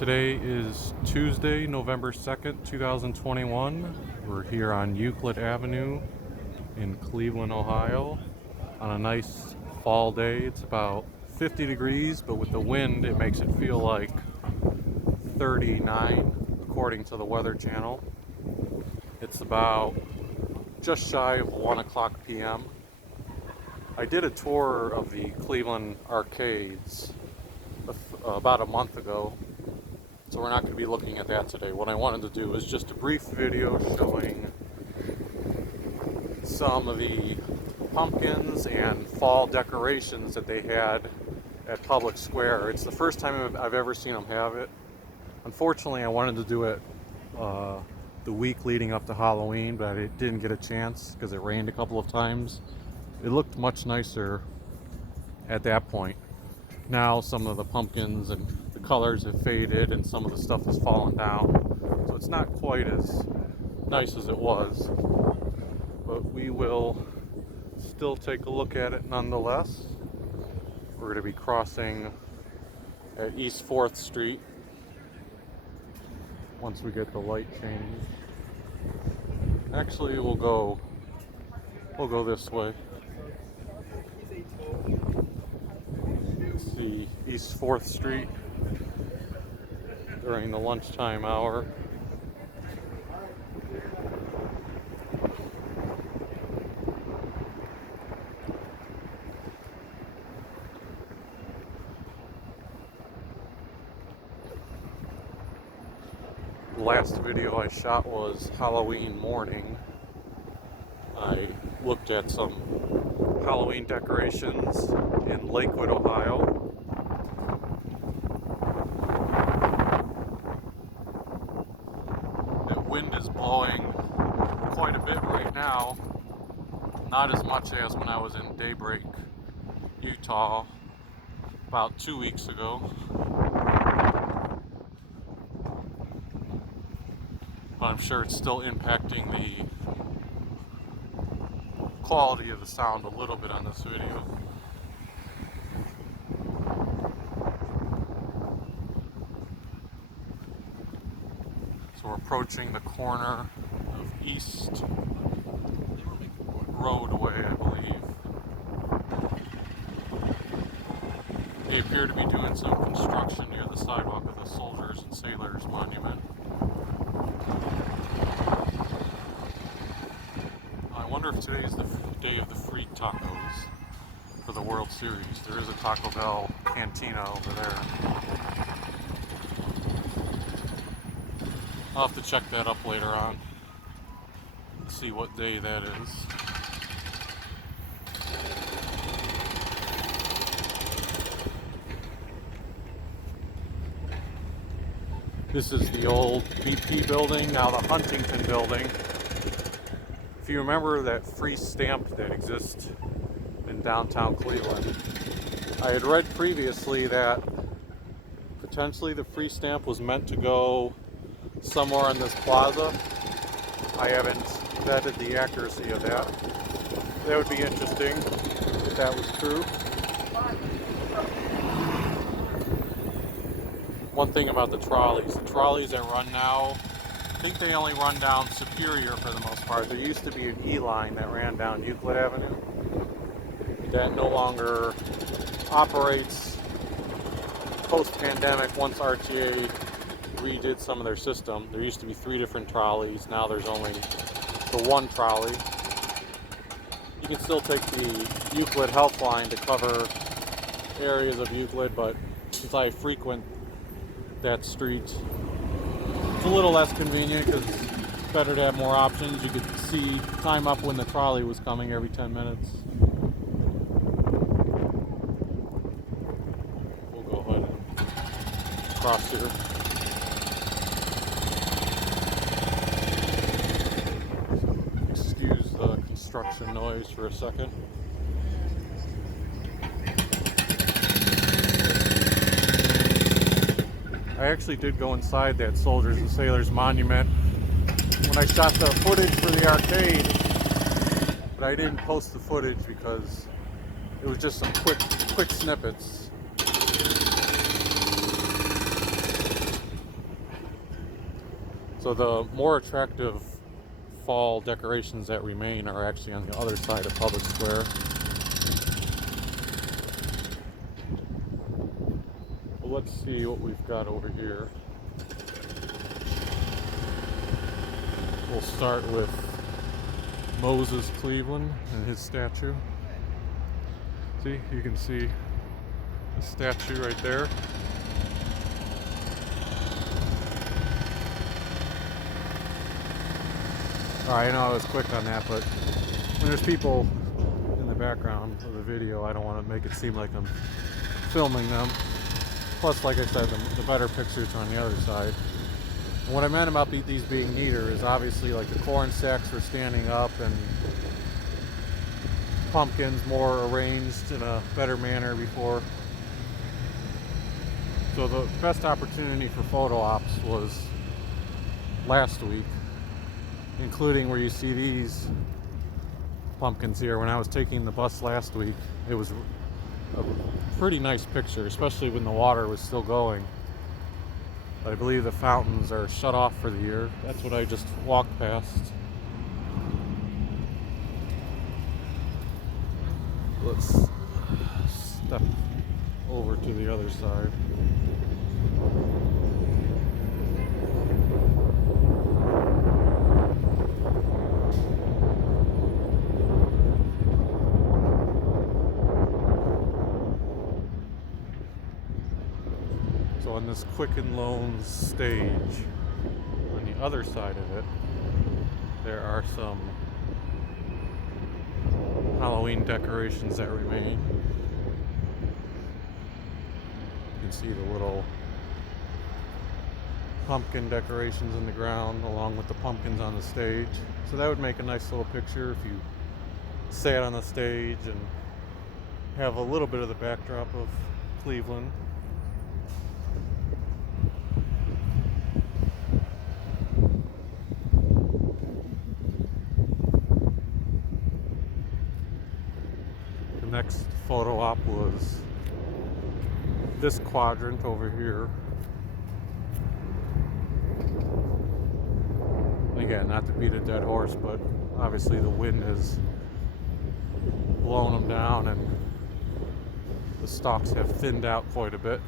Today is Tuesday, November 2nd, 2021. We're here on Euclid Avenue in Cleveland, Ohio on a nice fall day. It's about 50 degrees, but with the wind, it makes it feel like 39 according to the Weather Channel. It's about just shy of 1 o'clock p.m. I did a tour of the Cleveland arcades about a month ago, so we're not going to be looking at that today. What I wanted to do is just a brief video showing some of the pumpkins and fall decorations that they had at Public Square. It's the first time I've ever seen them have it. Unfortunately, I wanted to do it the week leading up to Halloween, but I didn't get a chance because it rained a couple of times. It looked much nicer at that point. Now some of the pumpkins and the colors have faded and some of the stuff has fallen down, so it's not quite as nice as it was, but we will still take a look at it nonetheless. We're going to be crossing at East 4th Street once we get the light changed. Actually, we'll go this way. See East 4th Street during the lunchtime hour. The last video I shot was Halloween morning. I looked at some Halloween decorations in Lakewood, Ohio. The wind is blowing quite a bit right now. Not as much as when I was in Daybreak, Utah about 2 weeks ago. But I'm sure it's still impacting the quality of the sound a little bit on this video. So we're approaching the corner of East Roadway, I believe. They appear to be doing some construction near the sidewalk of the Soldiers and Sailors Monument. I wonder if today's the day of the free tacos for the World Series. There is a Taco Bell cantina over there. I'll have to check that up later on and see what day that is. This is the old BP building, now the Huntington building. If you remember that free stamp that exists in downtown Cleveland, I had read previously that potentially the free stamp was meant to go somewhere on this plaza. I haven't vetted the accuracy of that. That would be interesting if that was true. One thing about the trolleys that run now, I think they only run down Superior for the most part. There used to be an E line that ran down Euclid Avenue. That no longer operates post-pandemic once RTA redid some of their system. There used to be 3 different trolleys. Now there's only the one trolley. You can still take the Euclid Health line to cover areas of Euclid, but since I frequent that street, it's a little less convenient because it's better to have more options. You could see time up when the trolley was coming every 10 minutes. We'll go ahead and cross here. Excuse the construction noise for a second. I actually did go inside that Soldiers and Sailors Monument when I shot the footage for the arcade, but I didn't post the footage because it was just some quick snippets. So the more attractive fall decorations that remain are actually on the other side of Public Square. Well, let's see what we've got over here. We'll start with Moses Cleveland and his statue. See, you can see the statue right there. Alright, I know I was quick on that, but when there's people in the background of the video, I don't want to make it seem like I'm filming them. Plus, like I said, the better pictures are on the other side. And what I meant about these being neater is obviously like the corn sacks were standing up and pumpkins more arranged in a better manner before. So the best opportunity for photo ops was last week, including where you see these pumpkins here. When I was taking the bus last week, it was a pretty nice picture, especially when the water was still going. I believe the fountains are shut off for the year. That's what I just walked past. Let's step over to the other side. So on this Quicken Loans stage, on the other side of it, there are some Halloween decorations that remain. You can see the little pumpkin decorations in the ground along with the pumpkins on the stage. So that would make a nice little picture if you sat on the stage and have a little bit of the backdrop of Cleveland. Next photo op was this quadrant over here. Again, not to beat a dead horse, but obviously the wind has blown them down and the stalks have thinned out quite a bit.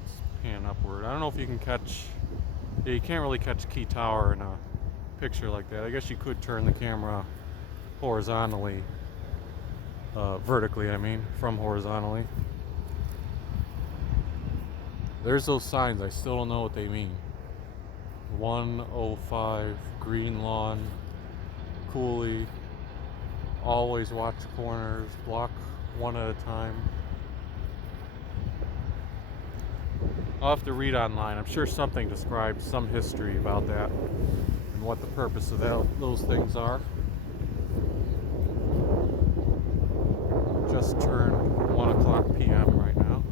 Let's pan upward. I don't know if you can catch, yeah, you can't really catch Key Tower in a picture like that. I guess you could turn the camera horizontally, vertically I mean, from horizontally. There's those signs, I still don't know what they mean. 105 Green Lawn, Cooley, always watch corners, block one at a time. I'll have to read online. I'm sure something describes some history about that and what the purpose of those things are. Just turned 1 o'clock p.m. right now.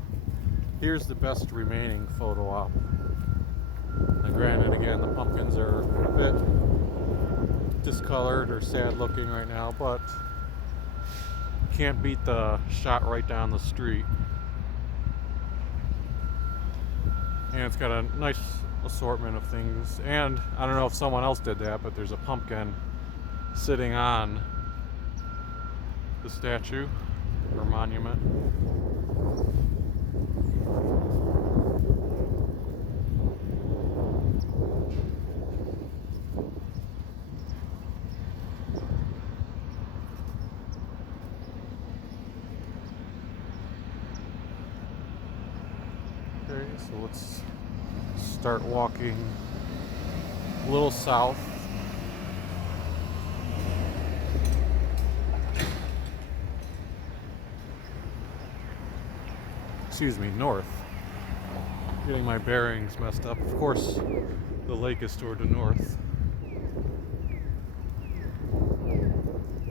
Here's the best remaining photo op. Now granted, again, the pumpkins are a bit discolored or sad looking right now, but can't beat the shot right down the street. And it's got a nice assortment of things. And I don't know if someone else did that, but there's a pumpkin sitting on the statue or monument. Okay, so let's start walking a little south. Excuse me, north. Getting my bearings messed up. Of course, the lake is toward the north.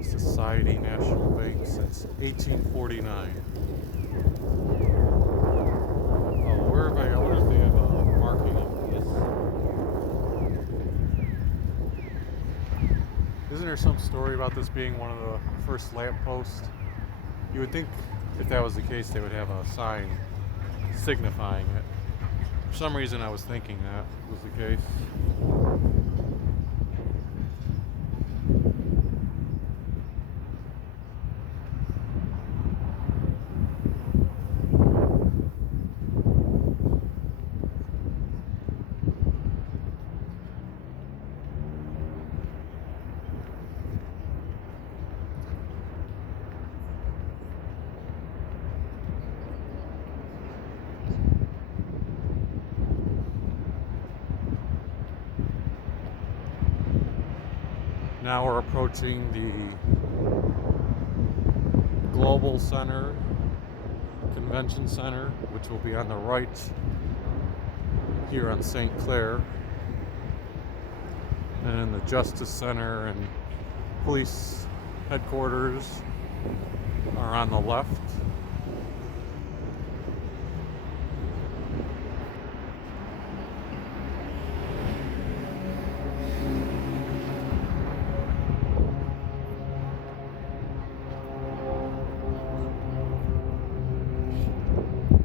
Society National Bank since 1849. I wonder if they have a marking on this. Isn't there some story about this being one of the first lampposts? You would think if that was the case, they would have a sign signifying it. For some reason I was thinking that was the case. Now we're approaching the Global Center, Convention Center, which will be on the right here on St. Clair. And then the Justice Center and Police Headquarters are on the left.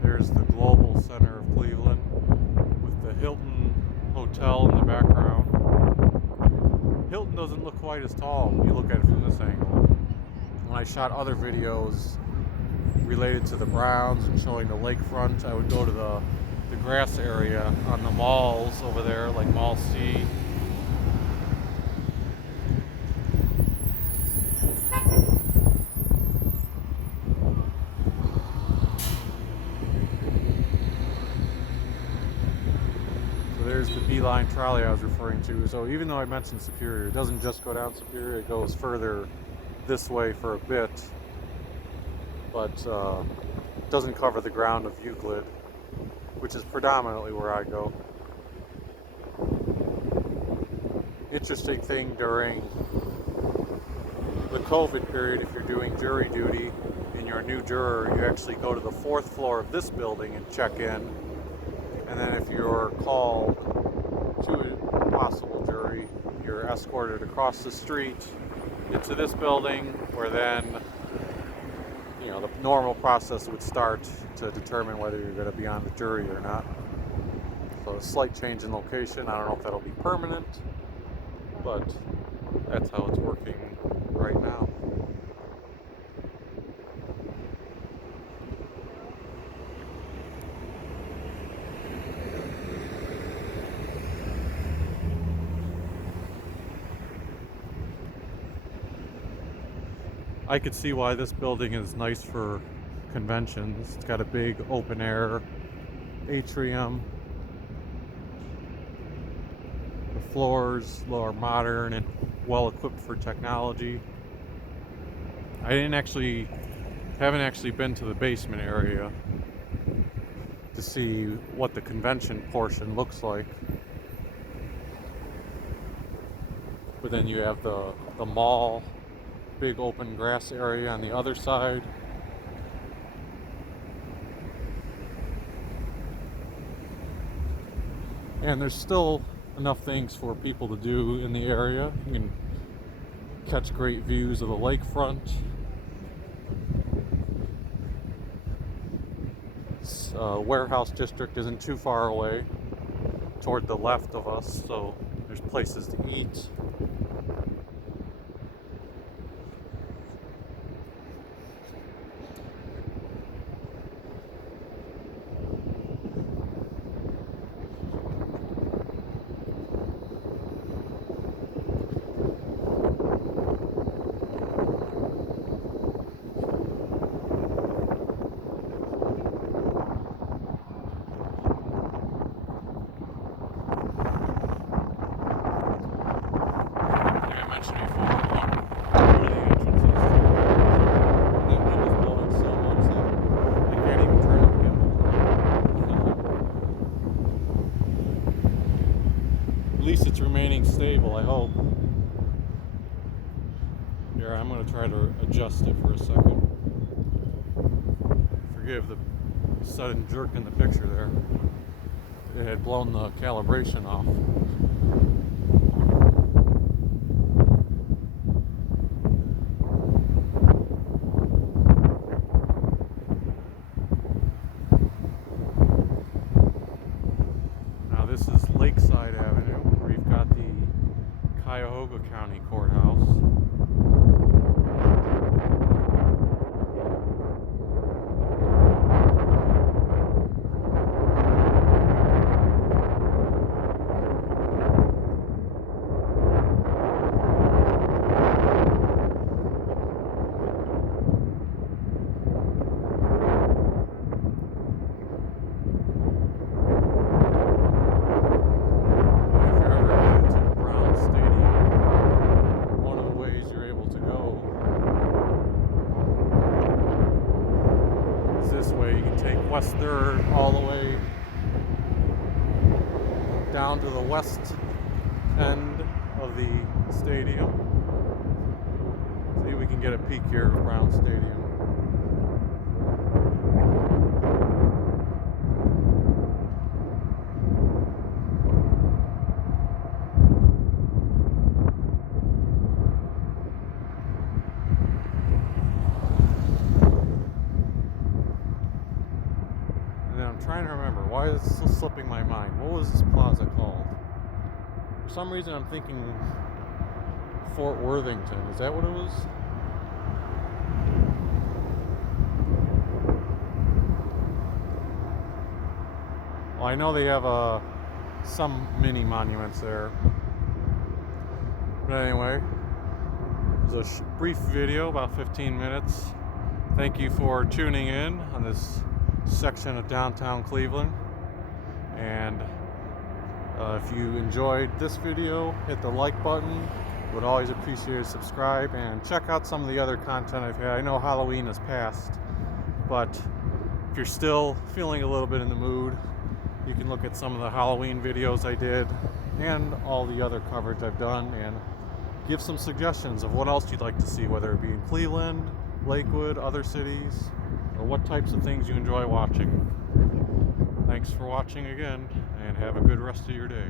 There's the Global Center of Cleveland with the Hilton Hotel in the background. Hilton doesn't look quite as tall when you look at it from this angle. When I shot other videos related to the Browns and showing the lakefront, I would go to the grass area on the malls over there, like Mall C. There's the Beeline trolley I was referring to. So even though I mentioned Superior, it doesn't just go down Superior, it goes further this way for a bit, but doesn't cover the ground of Euclid, which is predominantly where I go. Interesting thing during the COVID period, if you're doing jury duty and you're a new juror, you actually go to the 4th floor of this building and check in. And then if you're called to a possible jury, you're escorted across the street into this building, where then, you know, the normal process would start to determine whether you're going to be on the jury or not. So a slight change in location. I don't know if that'll be permanent, but that's how it's working right now. I could see why this building is nice for conventions. It's got a big open air atrium. The floors are modern and well equipped for technology. I haven't actually been to the basement area to see what the convention portion looks like. But then you have the mall, big open grass area on the other side. And there's still enough things for people to do in the area. You can catch great views of the lakefront. This warehouse district isn't too far away toward the left of us, so there's places to eat. At least it's remaining stable, I hope. Here, I'm going to try to adjust it for a second. Forgive the sudden jerk in the picture there. It had blown the calibration off. this is Lakeside Avenue. We've got the Cuyahoga County Courthouse. This way you can take West 3rd all the way down to the west end of the stadium. See if we can get a peek here of Brown Stadium. I'm trying to remember. Why is this still slipping my mind? What was this plaza called? For some reason I'm thinking Fort Worthington. Is that what it was? Well, I know they have some mini monuments there. But anyway, it was a brief video, about 15 minutes. Thank you for tuning in on this section of downtown Cleveland, and if you enjoyed this video, hit the like button. Would always appreciate it. Subscribe and check out some of the other content I've had. I know Halloween has passed, but if you're still feeling a little bit in the mood, you can look at some of the Halloween videos I did and all the other coverage I've done, and give some suggestions of what else you'd like to see, whether it be in Cleveland, Lakewood, other cities, or what types of things you enjoy watching. Thanks for watching again, and have a good rest of your day.